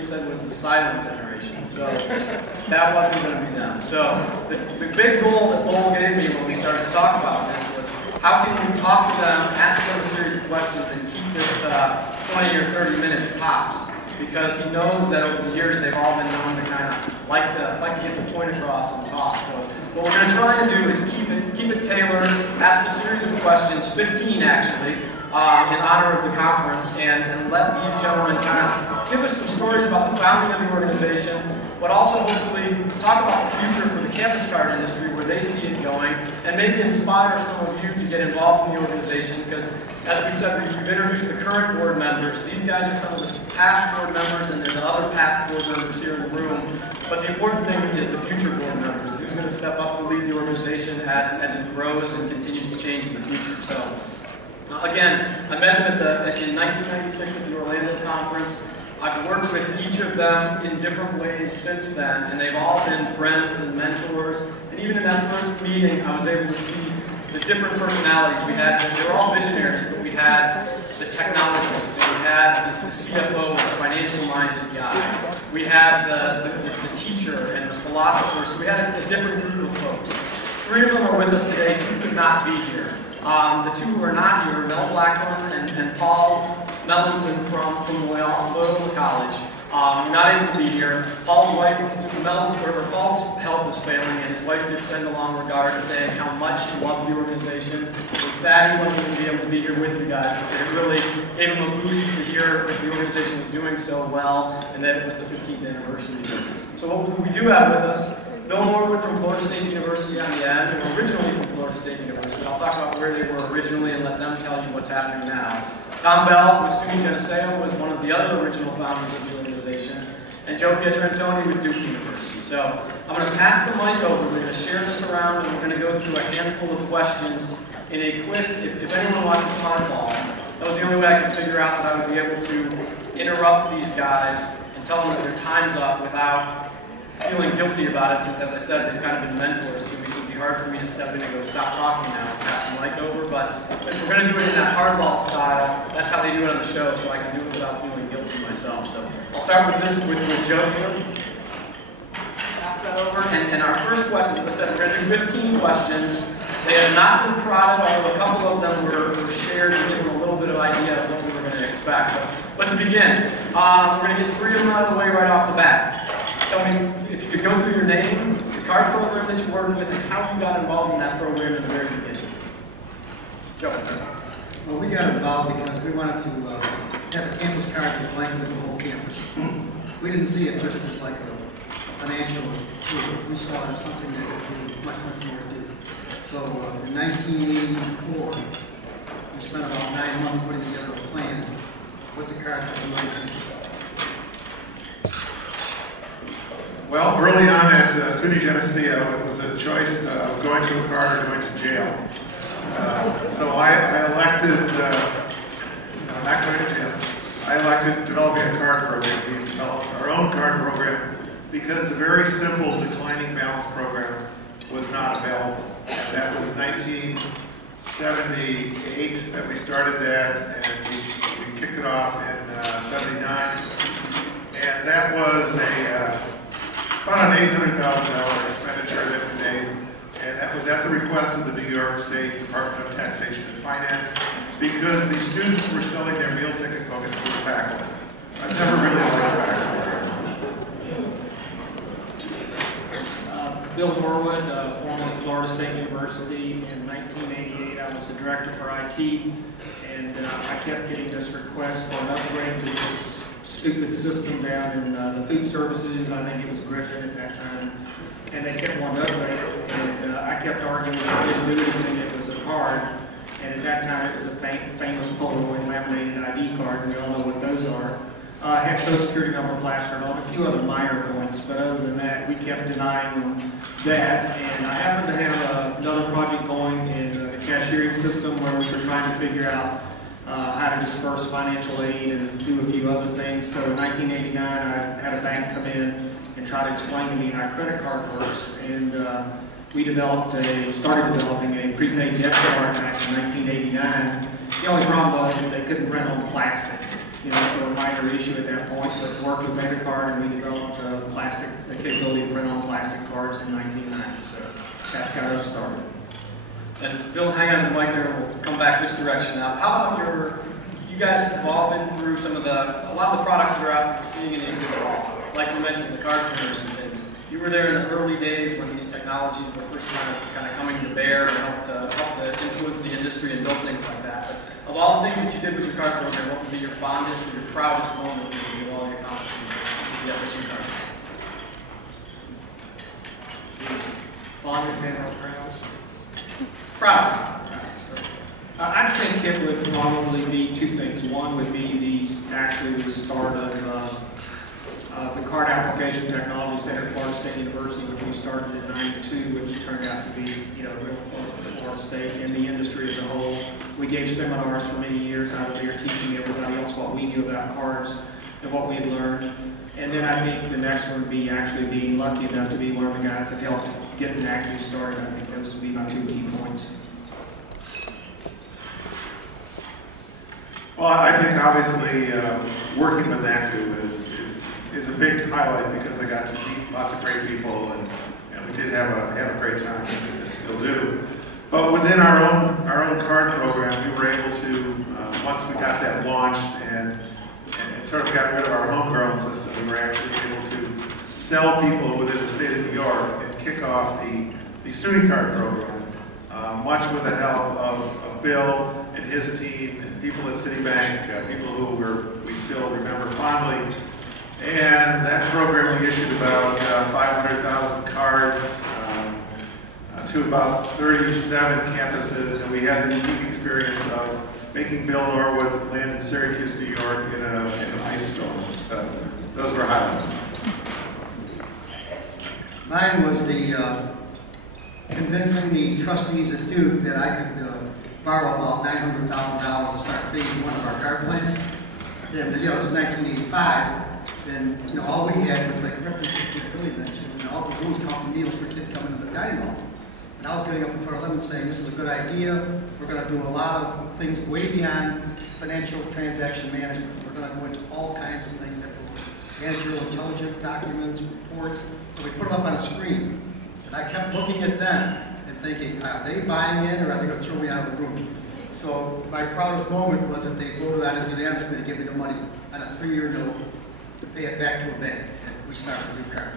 he said was the silent generation. So that wasn't going to be them. So the big goal that Lowell gave me when we started to talk about this was, how can we talk to them, ask them a series of questions, and keep this 20 or 30 minutes tops? Because he knows that over the years they've all been known to kind of like to get the point across and talk. So what we're going to try and do is keep it tailored, ask a series of questions, 15 actually, in honor of the conference, and let these gentlemen kind of give us some stories about the founding of the organization, but also hopefully talk about the future for the campus card industry, where they see it going, and maybe inspire some of you to get involved in the organization, because as we said, we've introduced the current board members. These guys are some of the past board members, and there's other past board members here in the room, but the important thing is the future board members, who's going to step up to lead the organization as it grows and continues to change in the future. So again, I met them in 1996 at the Orlando conference. I've worked with each of them in different ways since then, and they've all been friends and mentors. And even in that first meeting, I was able to see the different personalities we had. They were all visionaries, but we had the technologist, and we had the CFO, the financial-minded guy. We had the teacher and the philosopher. So we had a different group of folks. 3 of them are with us today. 2 could not be here. The 2 who are not here, Mel Blackburn and Paul Mellinson from Loyola College, not able to be here. Paul's wife, Paul's health is failing, and his wife did send along regards, saying how much he loved the organization. He was sad he wasn't going to be able to be here with you guys, but it really gave him a boost to hear that the organization was doing so well, and that it was the 15th anniversary. So what we do have with us, Bill Norwood from Florida State University on the end, and originally from Florida State University. I'll talk about where they were originally and let them tell you what's happening now. Tom Bell with SUNY Geneseo was one of the other original founders of the organization, and Joe Pietrantoni with Duke University. So I'm going to pass the mic over, we're going to share this around, and we're going to go through a handful of questions in a quick, if anyone watches Hardball, that was the only way I could figure out that I would be able to interrupt these guys and tell them that their time's up without feeling guilty about it, since, as I said, they've kind of been mentors to me, so it'd be hard for me to step in and go, stop talking now, and pass the mic over. But since we're going to do it in that hardball style, that's how they do it on the show, so I can do it without feeling guilty myself. So I'll start with this with Joe here. Pass that over. And our first question, as I said, we're going to do 15 questions. They have not been prodded, although a couple of them were shared to give them a little bit of idea of what we were going to expect. But to begin, we're going to get 3 of them out of the way right off the bat. Tell me, if you could go through your name, the card program that you worked with, and how you got involved in that program in the very beginning. Joe. Well, we got involved because we wanted to have a campus card to blanket the whole campus. We didn't see it just as like a financial tool. We saw it as something that could do much more to do. So in 1984, we spent about 9 months putting together a plan to put the card to the campus. Well, early on at SUNY Geneseo, it was a choice of going to a card or going to jail. So I elected, not going to jail, I elected developing a card program. We developed our own card program because the very simple declining balance program was not available. And that was 1978 that we started that, and we kicked it off in 79. And that was about an $800,000 expenditure that we made, and that was at the request of the New York State Department of Taxation and Finance, because the students were selling their meal ticket booklets to the faculty. I've never really liked faculty very much. Bill Norwood, formerly Florida State University. In 1988, I was the director for IT, and I kept getting this request for an upgrade to this stupid system down in the food services. I think it was Griffin at that time, and they kept wanting to upgrade it, and I kept arguing that they didn't do anything. It was a card, and at that time it was a famous Polaroid laminated ID card. We all know what those are. Had Social Security number plastered on, a few other minor points, but other than that, we kept denying them that. And I happened to have another project going in the cashiering system where we were trying to figure out how to disperse financial aid and do a few other things. So in 1989, I had a bank come in and try to explain to me how credit card works. And we started developing a prepaid debit card back in 1989. The only problem was they couldn't print on plastic. so a minor issue at that point, but worked with Metacard and we developed the capability to print on plastic cards in 1990. So that's got us started. And Bill, hang on to the mic there, and we'll come back this direction now. How about you guys have all been through a lot of the products that are out you're seeing in the exhibit hall, like you mentioned, the card printers and things. You were there in the early days when these technologies were first kind of coming to bear and helped to influence the industry and build things like that. But of all the things that you did with your card program, what would be your fondest or your proudest moment with all your accomplishments with the FSU card? Fondest and our proudest? Proudest. I think it would probably be two things. One would be the start of the Card Application Technology Center at Florida State University, which we started in '92, which turned out to be real close to Florida State and the industry as a whole. We gave seminars for many years out of there teaching everybody else what we knew about cards and what we had learned. And then I think the next one would be actually being lucky enough to be one of the guys that helped get NACCU started. I think those would be my two key points. Well, I think obviously working with NACCU is a big highlight because I got to meet lots of great people and we did have a great time and still do. But within our own card program, we were able to once we got that launched and sort of got rid of our homegrown system, we were actually able to sell people within the state of New York and kick off the SUNY card program, much with the help of Bill and his team and people at Citibank, people who we still remember fondly. And that program we issued about 500,000 cards to about 37 campuses, and we had the unique experience of making Bill Norwood land in Syracuse, New York in an ice storm. So those were highlights. Mine was the convincing the trustees at Duke that I could borrow about $900,000 to start phase one of our card plan. And it was 1985, and all we had was like references to Billy mentioned, all the rules talking meals for kids coming to the dining hall. And I was getting up in front of them and saying, this is a good idea. We're going to do a lot of things way beyond financial transaction management. We're going to go into all kinds of things that will managerial intelligent documents, reports. So we put it up on a screen. And I kept looking at them and thinking, are they buying in or are they going to throw me out of the room? So my proudest moment was that they voted on it unanimously to give me the money on a 3-year note to pay it back to a bank. And we started a new card.